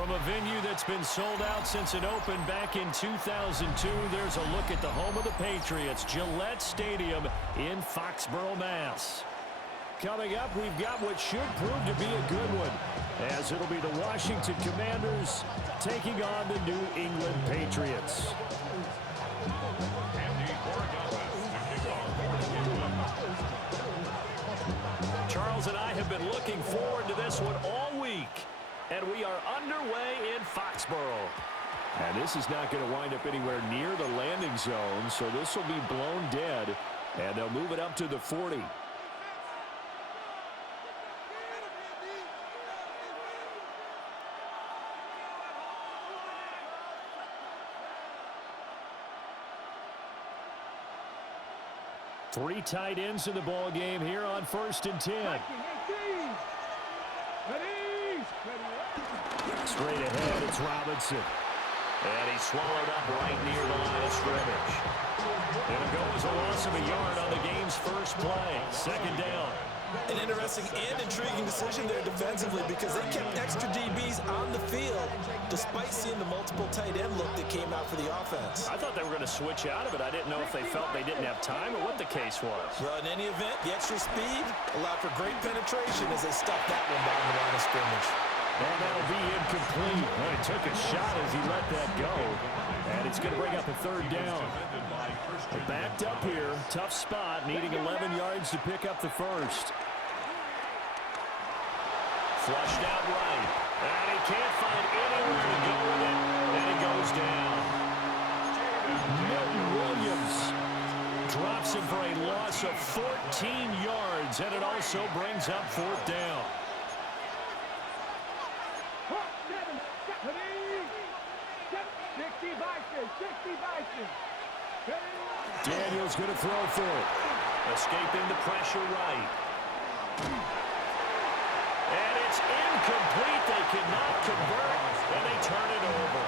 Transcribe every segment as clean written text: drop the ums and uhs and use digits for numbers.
From a venue that's been sold out since it opened back in 2002, there's a look at the home of the Patriots, Gillette Stadium in Foxborough, Mass. Coming up, we've got what should prove to be a good one, as it'll be the Washington Commanders taking on the New England Patriots. Charles and I have been looking forward to this one all week. And we are underway in Foxborough. And this is not going to wind up anywhere near the landing zone, so this will be blown dead, and they'll move it up to the 40. Three tight ends in the ball game here on 1st and 10. Straight ahead, it's Robinson. And he's swallowed up right near the line of scrimmage. It'll go as a loss of a yard on the game's first play. 2nd down. An interesting and intriguing decision there defensively because they kept extra DBs on the field despite seeing the multiple tight end look that came out for the offense. I thought they were going to switch out of it. I didn't know if they felt they didn't have time or what the case was. Well, in any event, the extra speed allowed for great penetration as they stuffed that one down the line of scrimmage. And that'll be incomplete. Well, he took a shot as he let that go. And it's going to bring up a 3rd down. They're backed up here. Tough spot, needing 11 yards to pick up the first. Flushed out right. And he can't find anywhere to go with it. And he goes down. Milton Williams drops him for a loss of 14 yards. And it also brings up 4th down. Daniel's going to throw for it. Escaping the pressure right. And it's incomplete. They cannot convert, and they turn it over.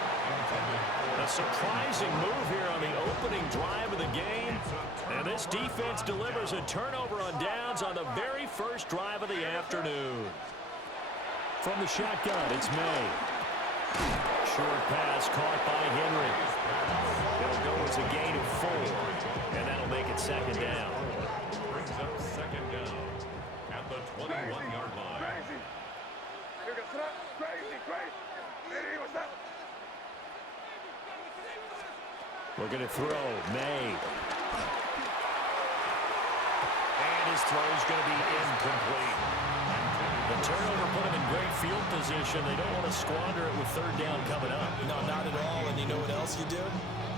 A surprising move here on the opening drive of the game. And this defense delivers a turnover on downs on the very first drive of the afternoon. From the shotgun, it's May. Short pass caught by Henry. It'll go as a gain of 4, and that'll make it 2nd down. Brings up 2nd down at the 21-yard line. Looking to throw, May. And his throw's going to be incomplete. The turnover put him in great field position. They don't want to squander it with 3rd down coming up. No, not at all. And you know what else you do?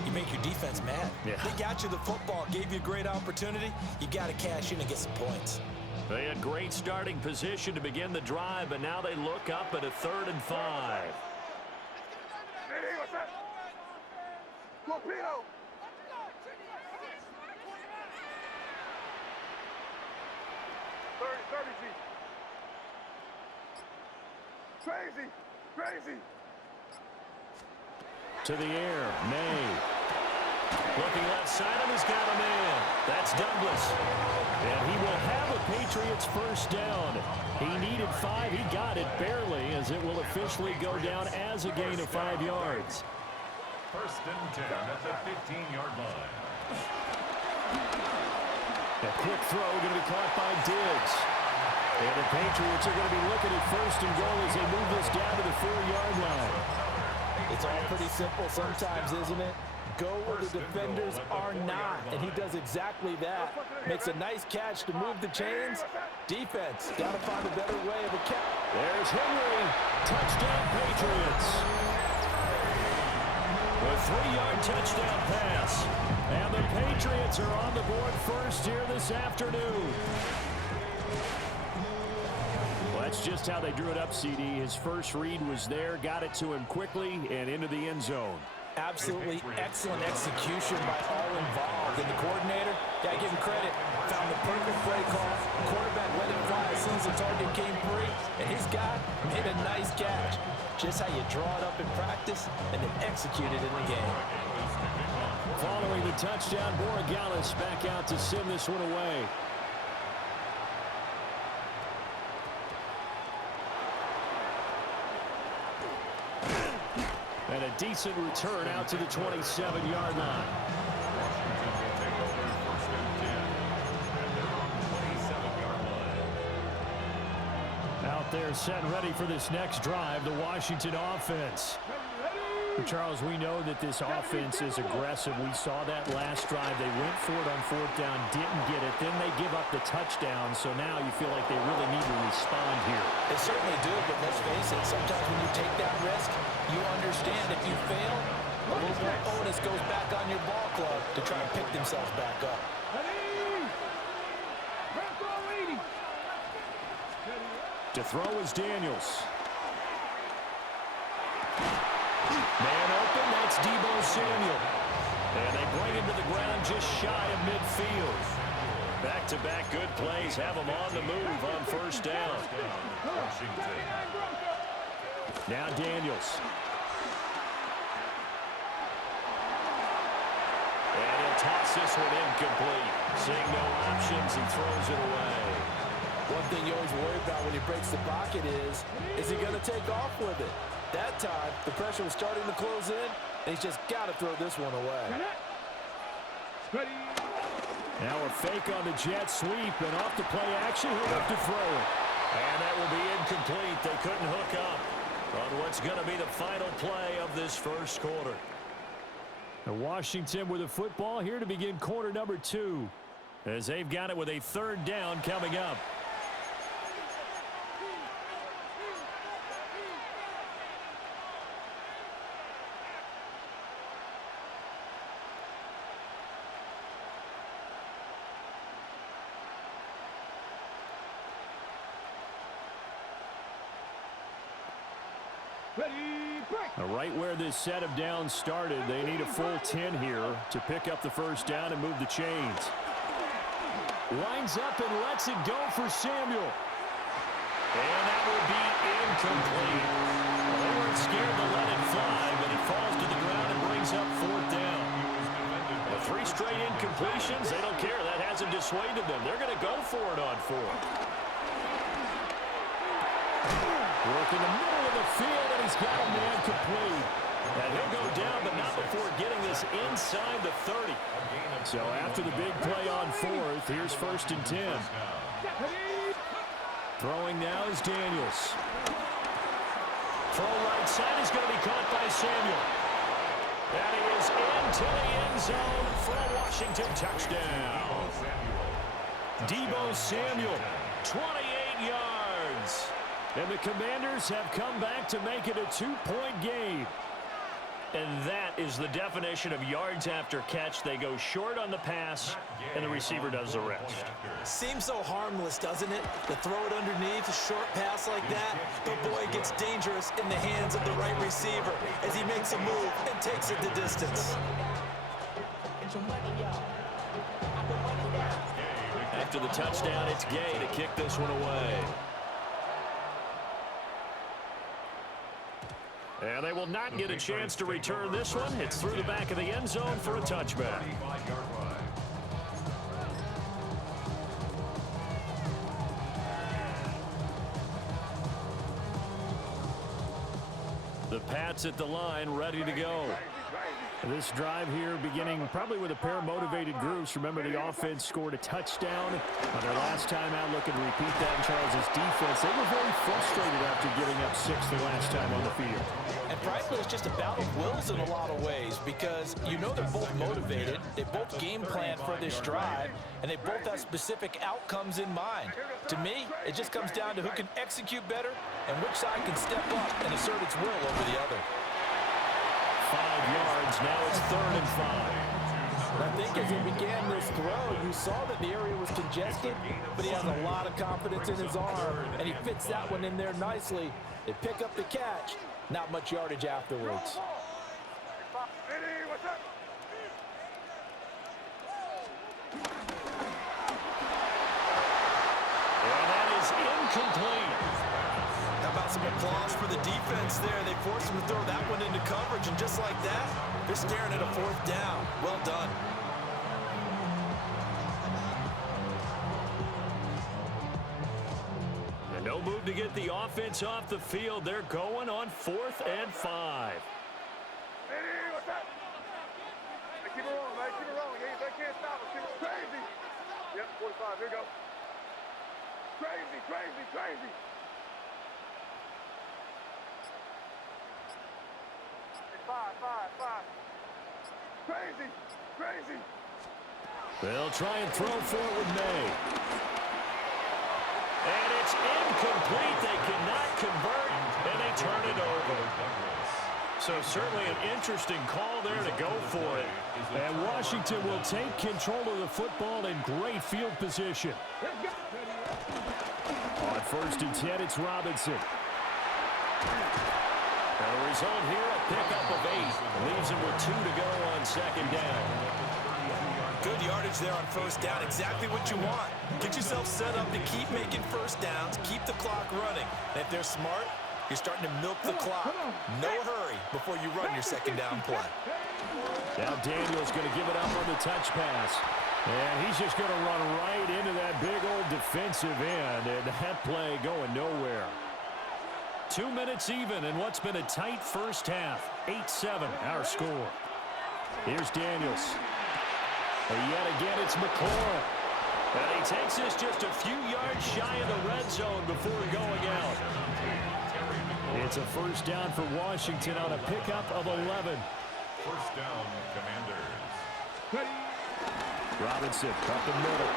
You make your defense mad. Yeah. They got you the football, gave you a great opportunity. You got to cash in and get some points. They had great starting position to begin the drive, but now they look up at a 3rd and 5. Crazy. To the air, May. Looking left side of him, he's got a man. That's Douglas. And he will have a Patriots 1st down. He needed 5. He got it barely, as it will officially go down as a gain of 5 yards. 1st and 10 at the 15-yard line. A quick throw going to be caught by Diggs. And the Patriots are going to be looking at 1st and goal as they move this down to the 4-yard line. It's all pretty simple sometimes, isn't it? Go where the defenders are not, and he does exactly that. Makes a nice catch to move the chains. Defense, got to find a better way of a catch. There's Henry. Touchdown, Patriots. A 3-yard touchdown pass. And the Patriots are on the board first here this afternoon. Well, that's just how they drew it up, CD. His first read was there, got it to him quickly, and into the end zone. Absolutely excellent execution by all involved. And the coordinator, yeah, give him credit, found the perfect play call. Quarterback let it fly as soon as the target came free. And his guy made a nice catch. Just how you draw it up in practice and then execute it in the game. Following the touchdown, Borregales back out to send this one away. And a decent return out to the 27-yard line. Washington will take over first and 10 at their own 27-yard line. Out there set and ready for this next drive, the Washington offense. Charles, we know that this offense is aggressive. We saw that last drive. They went for it on fourth down, didn't get it. Then they give up the touchdown. So now you feel like they really need to respond here. They certainly do, but let's face it, sometimes when you take that risk, you understand if you fail, a little more onus goes back on your ball club to try and pick themselves back up. To throw is Daniels. Man open, that's Deebo Samuel. And they bring him to the ground just shy of midfield. Back-to-back good plays have him on the move on first down. Now Daniels. And he'll toss this one incomplete. Seeing no options, he throws it away. One thing you always worry about when he breaks the pocket is he going to take off with it? That time, the pressure was starting to close in, and he's just got to throw this one away. Now a fake on the jet sweep, and off the play action, he'll look to throw it. And that will be incomplete. They couldn't hook up on what's going to be the final play of this first quarter. And Washington with the football here to begin quarter number 2, as they've got it with a third down coming up. Right where this set of downs started, they need a full 10 here to pick up the first down and move the chains. Lines up and lets it go for Samuel. And that will be incomplete. They weren't scared to let it fly, but it falls to the ground and brings up fourth down. The 3 straight incompletions, they don't care. That hasn't dissuaded them. They're going to go for it on 4th. Work in the middle of the field, and he's got a man complete. And he'll go down, but not before getting this inside the 30. So after the big play on 4th, here's first and 10. Throwing now is Daniels. Throw right side is going to be caught by Samuel. And he is into the end zone for a Washington touchdown. Deebo Samuel, 28 yards. And the Commanders have come back to make it a 2-point game. And that is the definition of yards after catch. They go short on the pass, and the receiver does the rest. Seems so harmless, doesn't it? To throw it underneath, a short pass like that. But boy, it gets dangerous in the hands of the right receiver as he makes a move and takes it the distance. After the touchdown, it's Gay to kick this one away. And they will not get a chance to return this one. It's through the back of the end zone for a touchback. The Pats at the line, ready to go. This drive here beginning probably with a pair of motivated groups. Remember, the offense scored a touchdown on their last time out. Looking to repeat that in Charles's defense. They were very frustrated after giving up 6 the last time on the field. And frankly, it's just a battle of wills in a lot of ways because you know they're both motivated. They both game plan for this drive, and they both have specific outcomes in mind. To me, it just comes down to who can execute better and which side can step up and assert its will over the other. 5 yards. Now it's 3rd and 5. I think as he began this throw, you saw that the area was congested, but he has a lot of confidence in his arm, and he fits that one in there nicely. They pick up the catch, not much yardage afterwards. And that is incomplete. How about some applause for the defense there? They forced him to throw that one into coverage, and just like that, they're staring at a 4th down. Well done. And no move to get the offense off the field. They're going on 4th and 5. Here we go. Crazy, crazy, crazy. Five. Crazy, crazy. They'll try and throw forward May. And it's incomplete. They cannot convert, and they turn it over. So certainly an interesting call there to go for it. And Washington will take control of the football in great field position. On 1st and 10, it's Robinson. And the result here, a pickup of 8. Leaves him with 2 to go on 2nd down. Good yardage there on 1st down. Exactly what you want. Get yourself set up to keep making 1st downs, keep the clock running. And if they're smart, you're starting to milk the clock. No hurry before you run your 2nd down play. Now Daniel's going to give it up on the touch pass. And he's just going to run right into that big old defensive end. And that play going nowhere. 2 minutes even in what's been a tight first half. 8-7 our score. Here's Daniels. And yet again it's McLaurin. And he takes this just a few yards shy of the red zone before going out. It's a 1st down for Washington on a pickup of 11. 1st down, Commanders. Robinson up the middle.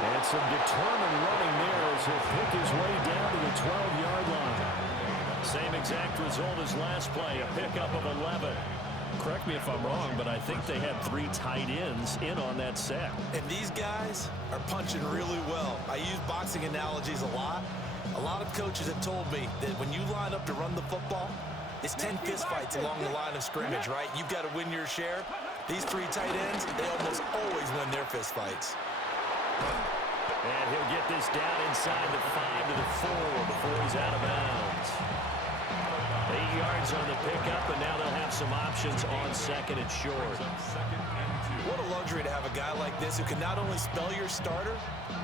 And some determined running there as he'll pick his way down to the 12-yard line. Same exact result as last play, a pickup of 11. Correct me if I'm wrong, but I think they had 3 tight ends in on that set. And these guys are punching really well. I use boxing analogies a lot. A lot of coaches have told me that when you line up to run the football, it's 10 fistfights along the line of scrimmage, right? You've got to win your share. These 3 tight ends, they almost always win their fistfights. And he'll get this down inside the 5 to the 4 before he's out of bounds. 8 yards on the pickup, and now they'll have some options on 2nd and short. What a luxury to have a guy like this who can not only spell your starter,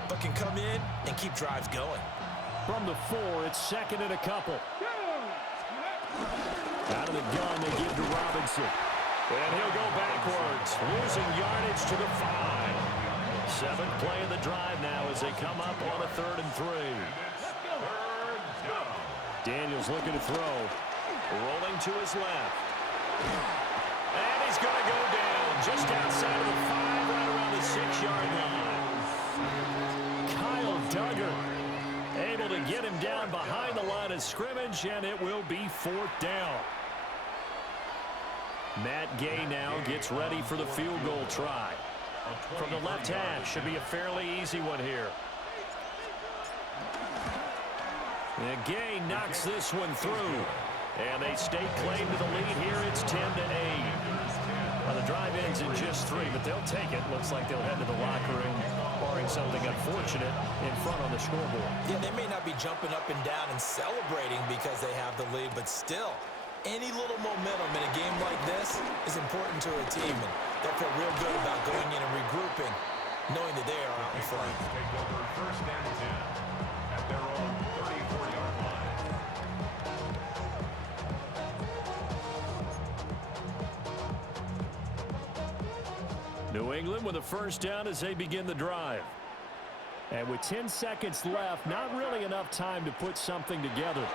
but can come in and keep drives going. From the 4, it's 2nd and a couple. Out of the gun, they give to Robinson. And he'll go backwards, losing yardage to the 5. 7th play of the drive now as they come up on a 3rd and 3. Daniels looking to throw. Rolling to his left. And he's going to go down just outside of the 5, right around the 6-yard line. Kyle Duggar able to get him down behind the line of scrimmage, and it will be 4th down. Matt Gay now gets ready for the field goal try. From the left hash, should be a fairly easy one here. And Gay knocks this one through. And they stake claim to the lead here. It's 10-8. Well, the drive ends in just 3, but they'll take it. Looks like they'll head to the locker room, barring something unfortunate, in front on the scoreboard. Yeah, they may not be jumping up and down and celebrating because they have the lead, but still, any little momentum in a game like this is important to a team. And they'll feel real good about going in and regrouping, knowing that they are out in front. Take over 1st and 10 at their own 34-yard line. New England with a 1st down as they begin the drive. And with 10 seconds left, not really enough time to put something together.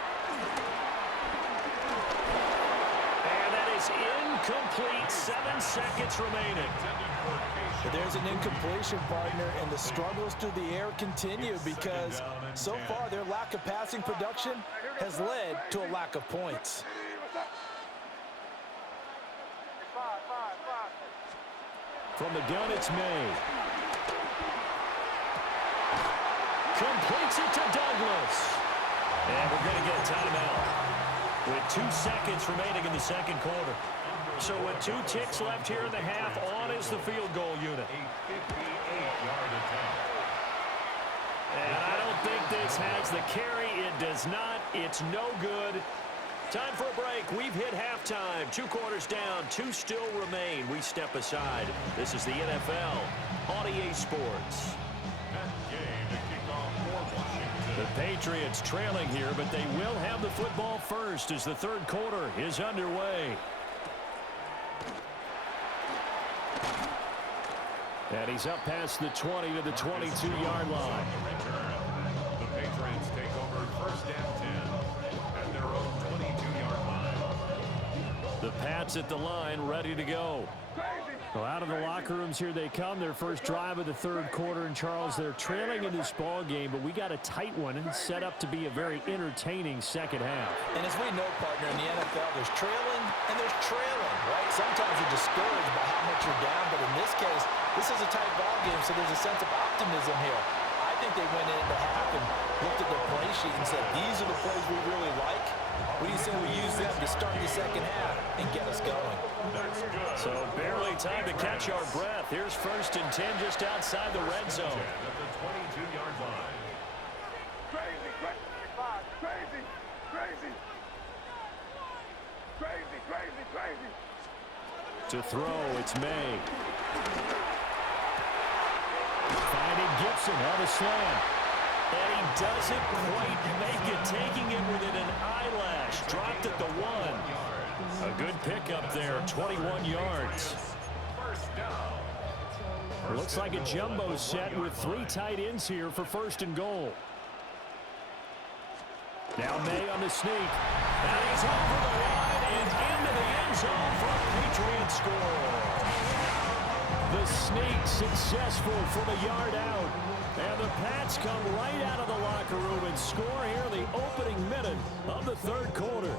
And that is incomplete. 7 seconds remaining. But there's an incompletion, partner, and the struggles through the air continue because so far their lack of passing production has led to a lack of points. From the gun, it's May. Completes it to Douglas. And we're going to get a timeout with 2 seconds remaining in the 2nd quarter. So with 2 ticks left here in the half, on is the field goal unit. A 58-yard attempt. And I don't think this has the carry. It does not. It's no good. Time for a break. We've hit halftime. 2 quarters down. 2 still remain. We step aside. This is the NFL on EA Sports. The Patriots trailing here, but they will have the football first as the 3rd quarter is underway. And he's up past the 20 to the 22-yard line. The Patriots take over first and 10 at their own 22-yard line. The Pats at the line, ready to go. Well, out of the locker rooms here they come. Their first drive of the third quarter. And, Charles, they're trailing in this ball game, but we got a tight one and set up to be a very entertaining second half. And as we know, partner, in the NFL, there's trailing and there's trailing, right? Sometimes you're discouraged by how much you're down, but in this case, this is a tight ball game, so there's a sense of optimism here. I think they went into half and looked at their play sheet and said, these are the plays we really like. What do you say we use them to start the second half and get us going? That's good. So barely time to catch our breath. Here's first and 10 just outside the red zone. At the 22-yard line. Crazy, crazy, crazy, crazy, crazy, crazy. To throw, it's May. Finding Gibson on a slant. And he doesn't quite make it, taking it within an eyelash. Dropped at the 1. A good pickup there, 21 yards. First down. Looks like a jumbo set with 3 tight ends here for first and goal. Now May on the sneak. And he's over the line and into the end zone for a Patriot score. The sneak successful from a yard out. And the Pats come right out of the locker room and score here in the opening minute of the third quarter.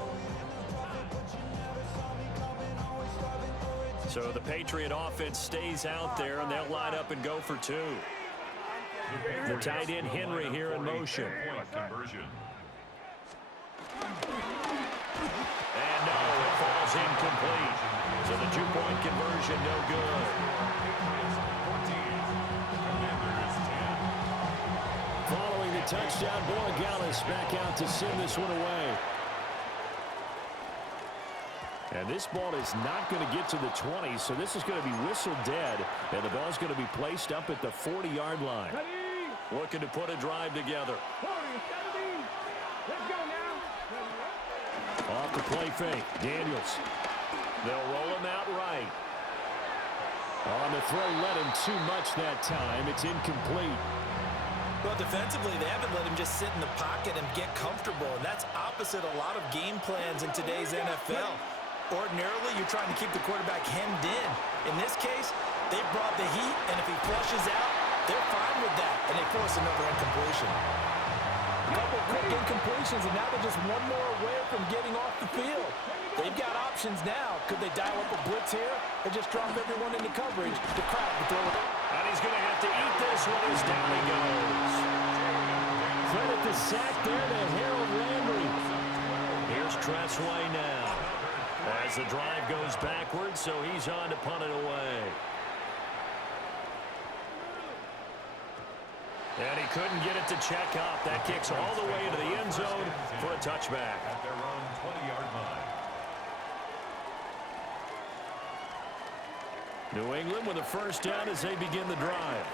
So the Patriot offense stays out there, and they'll line up and go for 2. The tight end Henry here in motion. Point conversion. And no, it falls incomplete. So the 2-point conversion no good. 14. Following the touchdown, Borregales back out to send this one away. And this ball is not going to get to the 20, so this is going to be whistled dead, and the ball is going to be placed up at the 40-yard line. Looking to put a drive together. Let's go now. Off the play fake, Daniels. They'll roll him out right. On the throw, let him too much that time. It's incomplete. Well, defensively, they haven't let him just sit in the pocket and get comfortable, and that's opposite a lot of game plans in today's NFL. Ordinarily, you're trying to keep the quarterback hemmed in. In this case, they brought the heat, and if he flushes out, they're fine with that, and they force another incompletion. A couple quick incompletions, and now they're just one more away from getting off the field. They've got options now. Could they dial up a blitz here or just drop everyone into coverage to crack the throw? And he's going to have to eat this one as down he goes. Credit the sack there to Harold Landry. Here's Tressway now. As the drive goes backwards, so he's on to punt it away. And he couldn't get it to check up. That kicks all the way into the end zone for a touchback. At their own 20-yard line. New England with a first down as they begin the drive.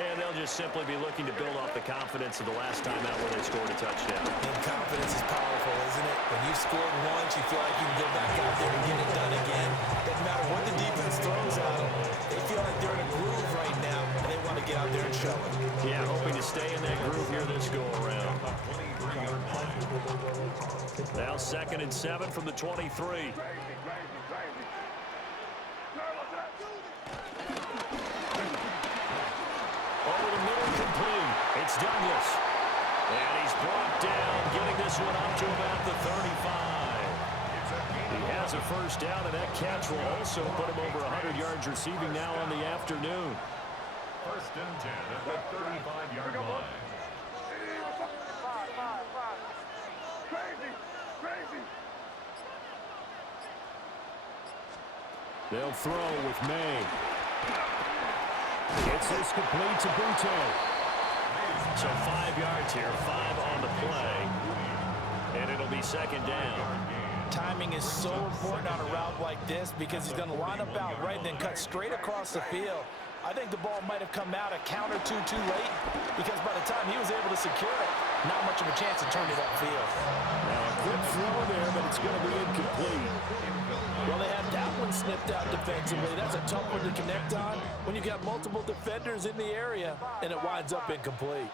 And they'll just simply be looking to build off the confidence of the last time out where they scored a touchdown. And confidence is powerful, isn't it? When you scored once, you feel like you can go back out there and get it done again. Doesn't matter what the defense throws at them. They feel like they're in a groove right now, and they want to get out there and show it. Yeah, hoping to stay in that groove here this go-around. 23-yard line. Now 2nd and 7 from the 23. Crazy. Over the middle, complete. It's Douglas. And he's brought down, getting this one up to about the 35. He has a first down, and that catch will also put him over 100 yards receiving now on the afternoon. First and 10 at the 35-yard line. Crazy. They'll throw with May. Gets this complete to Butte. So 5 yards here, 5 on the play. And it'll be second down. Timing is so important on a route like this because he's going to line up out right and then cut straight across the field. I think the ball might have come out a count or two too late because by the time he was able to secure it, not much of a chance to turn it upfield. Now a quick throw there, but it's going to be incomplete. Well, they had that one snipped out defensively. That's a tough one to connect on when you got multiple defenders in the area, and it winds up incomplete.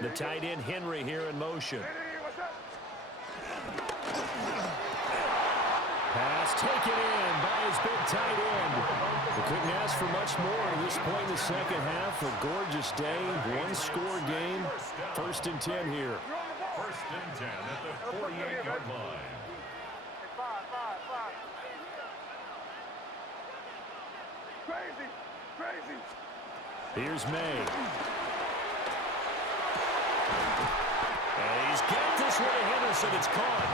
The tight end Henry here in motion. Pass taken in by his big tight end. They couldn't ask for much more at this point in the second half. A gorgeous day, one-score game. 1st and 10 here. 1st and 10 at the 48-yard line. Crazy, crazy. Here's May. And he's got this one to Henderson. It's caught.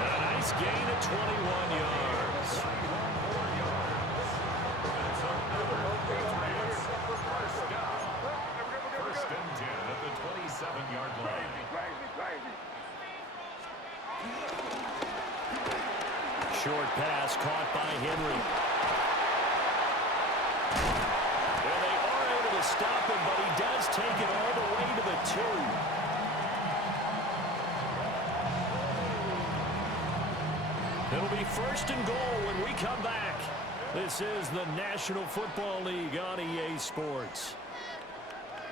And a nice gain of 21 yards. First and 10 at the 27-yard line. Crazy, crazy. Short pass caught by Henry. And they are able to stop him, but he does take it all the way to the 2. It'll be 1st and goal when we come back. This is the National Football League on EA Sports.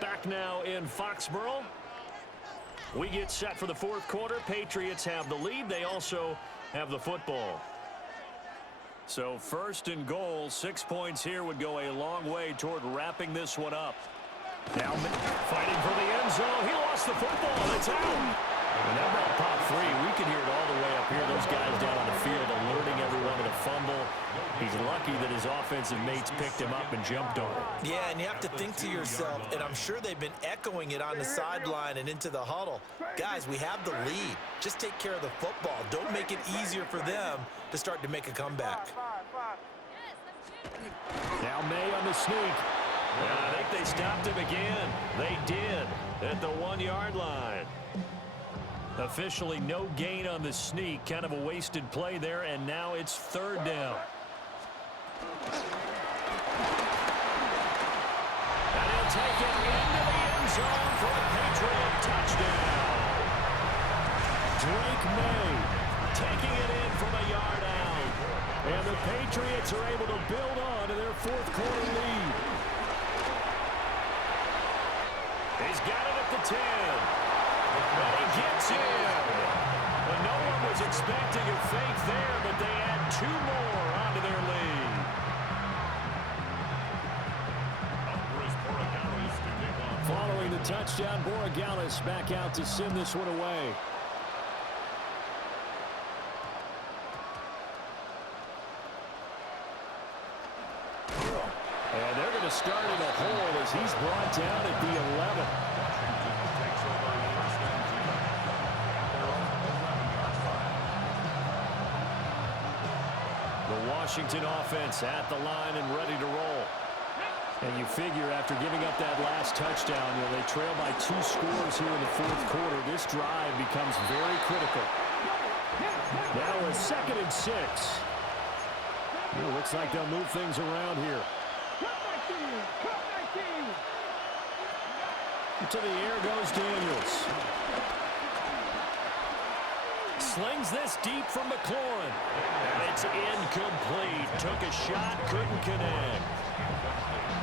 Back now in Foxborough. We get set for the 4th quarter. Patriots have the lead. They also have the football. So 1st and goal, 6 points here would go a long way toward wrapping this one up. Now fighting for the end zone. He lost the football. It's out. And that ball popped free. We can hear it all the way up here. Those guys down on the field alerting everyone to the fumble. He's lucky that his offensive mates picked him up and jumped on him. Yeah, and you have to think to yourself, and I'm sure they've been echoing it on the sideline and into the huddle. Guys, we have the lead. Just take care of the football. Don't make it easier for them to start to make a comeback. Now May on the sneak. I think they stopped him again. They did at the 1-yard line. Officially no gain on the sneak. Kind of a wasted play there, and now it's 3rd down. And he'll take it into the end zone for a Patriot touchdown. Drake May taking it in from a yard out. And the Patriots are able to build on to their 4th quarter lead. He's got it at the 10. And he gets in. Well, no one was expecting a fake there, but they add 2 more onto their lead. Following the touchdown, Borregales back out to send this one away. And they're going to start in a hole as he's brought down at the 11. The Washington offense at the line and ready to roll. And you figure after giving up that last touchdown, they trail by 2 scores here in the 4th quarter. This drive becomes very critical. Now a 2nd and 6. It looks like they'll move things around here. To the air goes Daniels. Slings this deep from McLaurin. And it's incomplete. Took a shot, couldn't connect.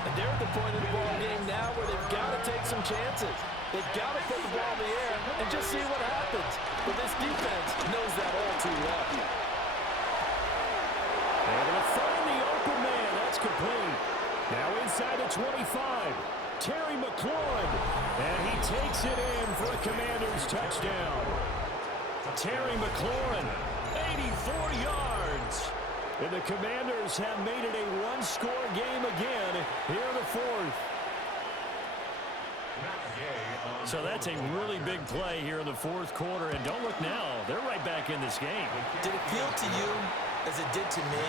And they're at the point of the ball game now where they've got to take some chances. They've got to put the ball in the air and just see what happens. But this defense knows that all too well. They're going to find the open man. That's complete. Now inside the 25. Terry McLaurin. And he takes it in for a Commanders touchdown. Terry McLaurin, 84 yards. And the Commanders have made it a 1-score game again here in the 4th. So that's a really big play here in the 4th quarter. And don't look now, they're right back in this game. Did it feel to you, as it did to me,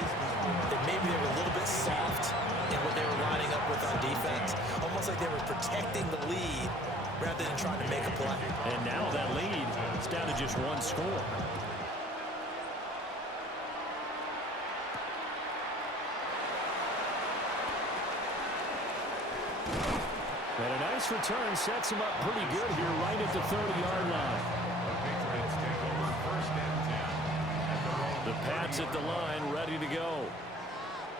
that maybe they were a little bit soft in what they were lining up with on defense? Almost like they were protecting the lead rather than trying to make a play. And now that lead is down to just 1 score. And a nice return sets him up pretty good here right at the 30-yard line. The Pats at the line, ready to go.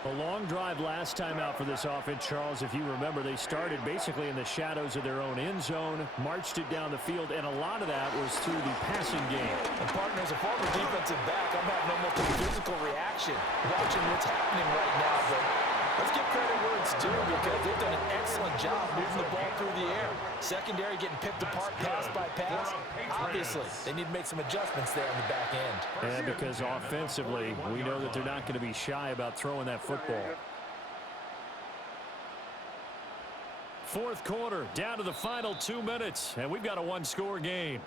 A long drive last time out for this offense, Charles. If you remember, they started basically in the shadows of their own end zone, marched it down the field, and a lot of that was through the passing game. And partner, as a former defensive back, I'm having almost a physical reaction watching what's happening right now. But let's give credit where it's due because they've done an excellent job moving the ball through the air. Secondary getting picked apart pass by pass. Obviously, they need to make some adjustments there on the back end. And because offensively, we know that they're not going to be shy about throwing that football. Fourth quarter, down to the final 2 minutes, and we've got a one-score game.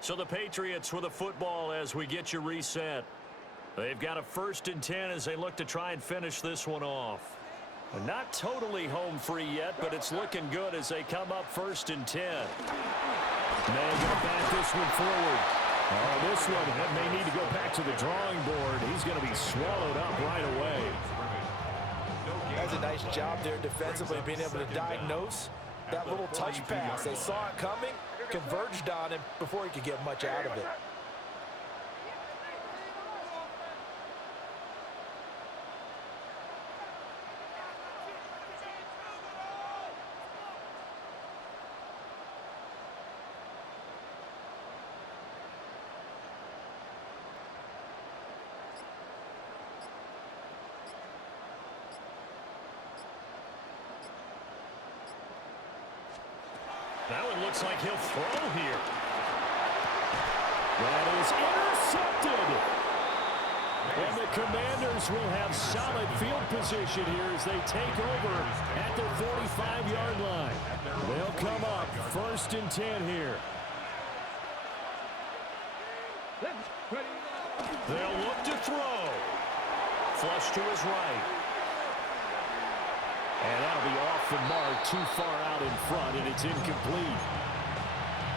So the Patriots with the football as we get you reset. They've got a 1st and 10 as they look to try and finish this one off. Not totally home free yet, but it's looking good as they come up 1st and 10. May go back this one forward. Oh, this one may need to go back to the drawing board. He's going to be swallowed up right away. That's a nice job there defensively, being able to diagnose that little touch pass. They saw it coming, converged on him before he could get much out of it. That one looks like he'll throw here. That is intercepted. And the Commanders will have solid field position here as they take over at their 45-yard line. They'll come up 1st and 10 here. They'll look to throw. Flush to his right. And that'll be off the mark, too far out in front, and it's incomplete.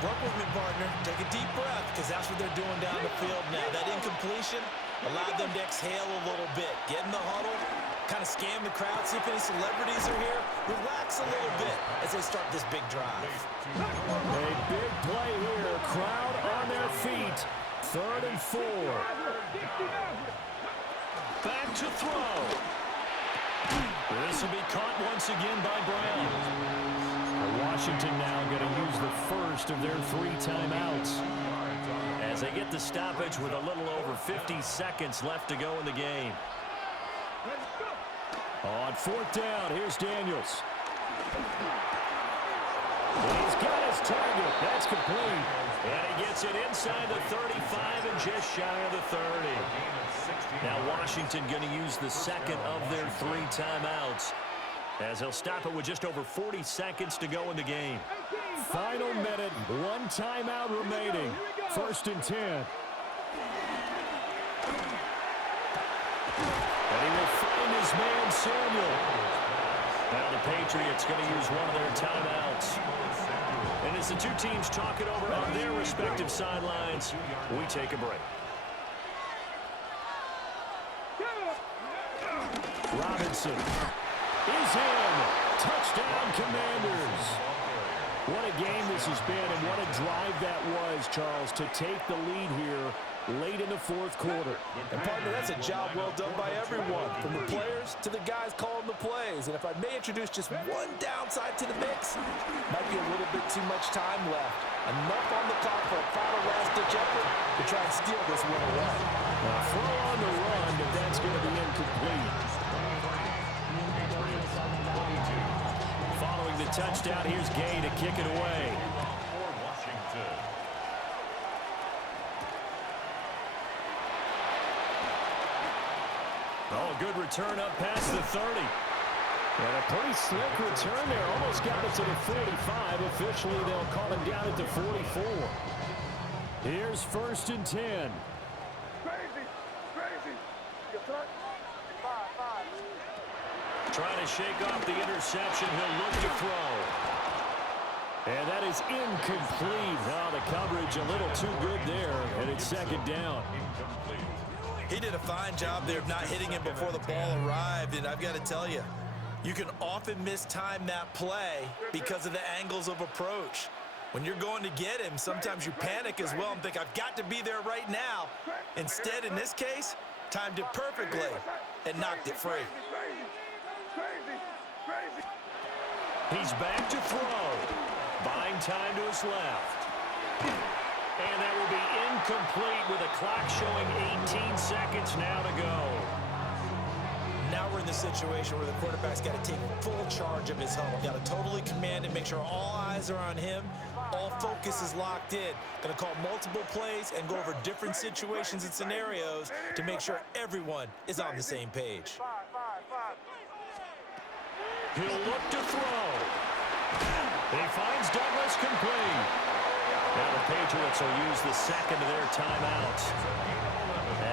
Work with me, partner. Take a deep breath, because that's what they're doing down the field now. That incompletion allowed them to exhale a little bit. Get in the huddle, kind of scan the crowd, see if any celebrities are here. Relax a little bit as they start this big drive. A big play here. Crowd on their feet. 3rd and 4. Back to throw. This will be caught once again by Brown. Washington now going to use the first of their 3 timeouts. As they get the stoppage with a little over 50 seconds left to go in the game. On 4th down, here's Daniels. He's got his target. That's complete. And he gets it inside the 35 and just shy of the 30. Now Washington going to use the second of their 3 timeouts as they'll stop it with just over 40 seconds to go in the game. Final minute, 1 timeout remaining. 1st and 10. And he will find his man Samuel. Now the Patriots going to use one of their timeouts. And as the 2 teams talk it over on their respective sidelines, we take a break. Robinson is in. Touchdown, Commanders. What a game this has been, and what a drive that was, Charles, to take the lead here late in the 4th quarter. And, partner, that's a job well done by everyone, from the players to the guys calling the plays. And if I may introduce just one downside to the mix, might be a little bit too much time left. Enough on the clock for a final last-ditch effort to try and steal this one away. Throw on the run, but that's going to be incomplete. Following the touchdown, here's Gay to kick it away. For Washington. Oh, good return up past the 30. And a pretty slick return there. Almost got it to the 45. Officially, they'll call him down at the 44. Here's 1st and 10. Crazy. You touch? 5. Trying to shake off the interception. He'll look to throw. And that is incomplete. Now the coverage a little too good there, and it's 2nd down. He did a fine job there of not hitting him before the ball arrived, and I've got to tell you, you can often mistime that play because of the angles of approach. When you're going to get him, sometimes you panic as well and think, I've got to be there right now. Instead, in this case, timed it perfectly and knocked it free. He's back to throw. Buying time to his left. And that will be incomplete with a clock showing 18 seconds now to go. Now we're in the situation where the quarterback's got to take full charge of his huddle. Got to totally command it, make sure all eyes are on him. All focus is locked in. Going to call multiple plays and go over different situations and scenarios to make sure everyone is on the same page. He'll look to throw. He finds Douglas complete. Now the Patriots will use the second of their timeouts,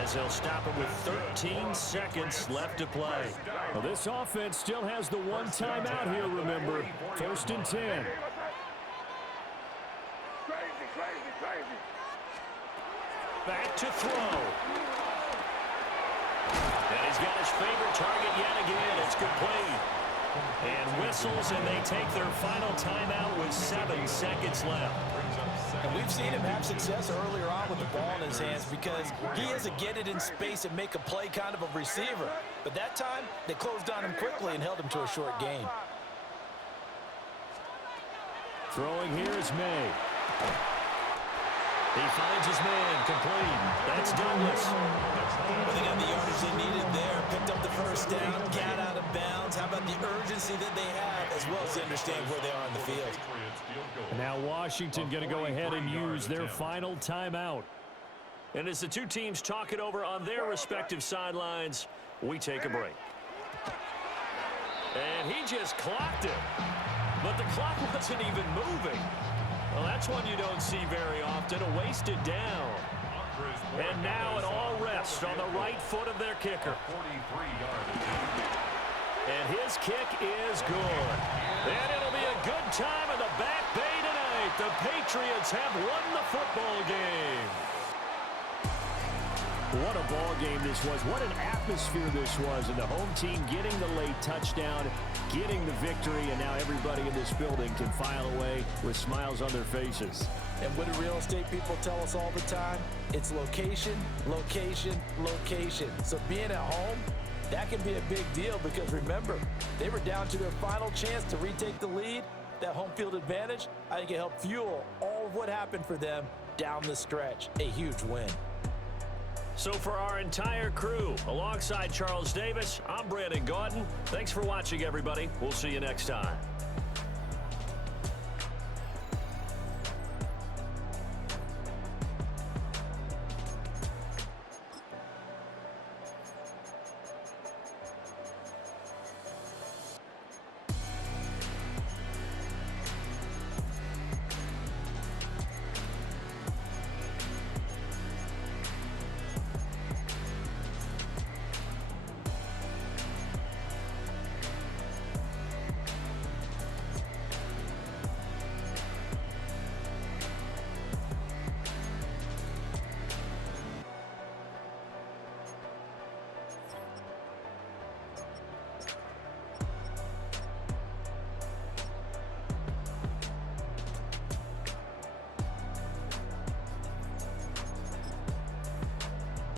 as they'll stop it with 13 seconds left to play. Well, this offense still has the one timeout here, remember. 1st and 10. Back to throw. And he's got his favorite target yet again. It's complete. And whistles, and they take their final timeout with 7 seconds left. And we've seen him have success earlier on with the ball in his hands because he is a get it in space and make a play kind of a receiver. But that time, they closed on him quickly and held him to a short gain. Throwing here is May. He finds his man complete. That's Douglas. Well, they got the yardage they needed there. Picked up the first down, got out of bounds. How about the urgency that they have as well as they understand where they are in the field? Now Washington going to go ahead and use their final timeout. And as the two teams talk it over on their respective sidelines, we take a break. And he just clocked it. But the clock wasn't even moving. Well, that's one you don't see very often, a wasted down. And now it all rests on the right foot of their kicker. And his kick is good. And it'll be a good time in the Back Bay tonight. The Patriots have won the football game. What a ball game this was. What an atmosphere this was. And the home team getting the late touchdown, getting the victory, and now everybody in this building can file away with smiles on their faces. And what do real estate people tell us all the time? It's location, location, location. So being at home, that can be a big deal because remember, they were down to their final chance to retake the lead. That home field advantage, I think it helped fuel all of what happened for them down the stretch. A huge win. So for our entire crew, alongside Charles Davis, I'm Brandon Gaudin. Thanks for watching, everybody. We'll see you next time.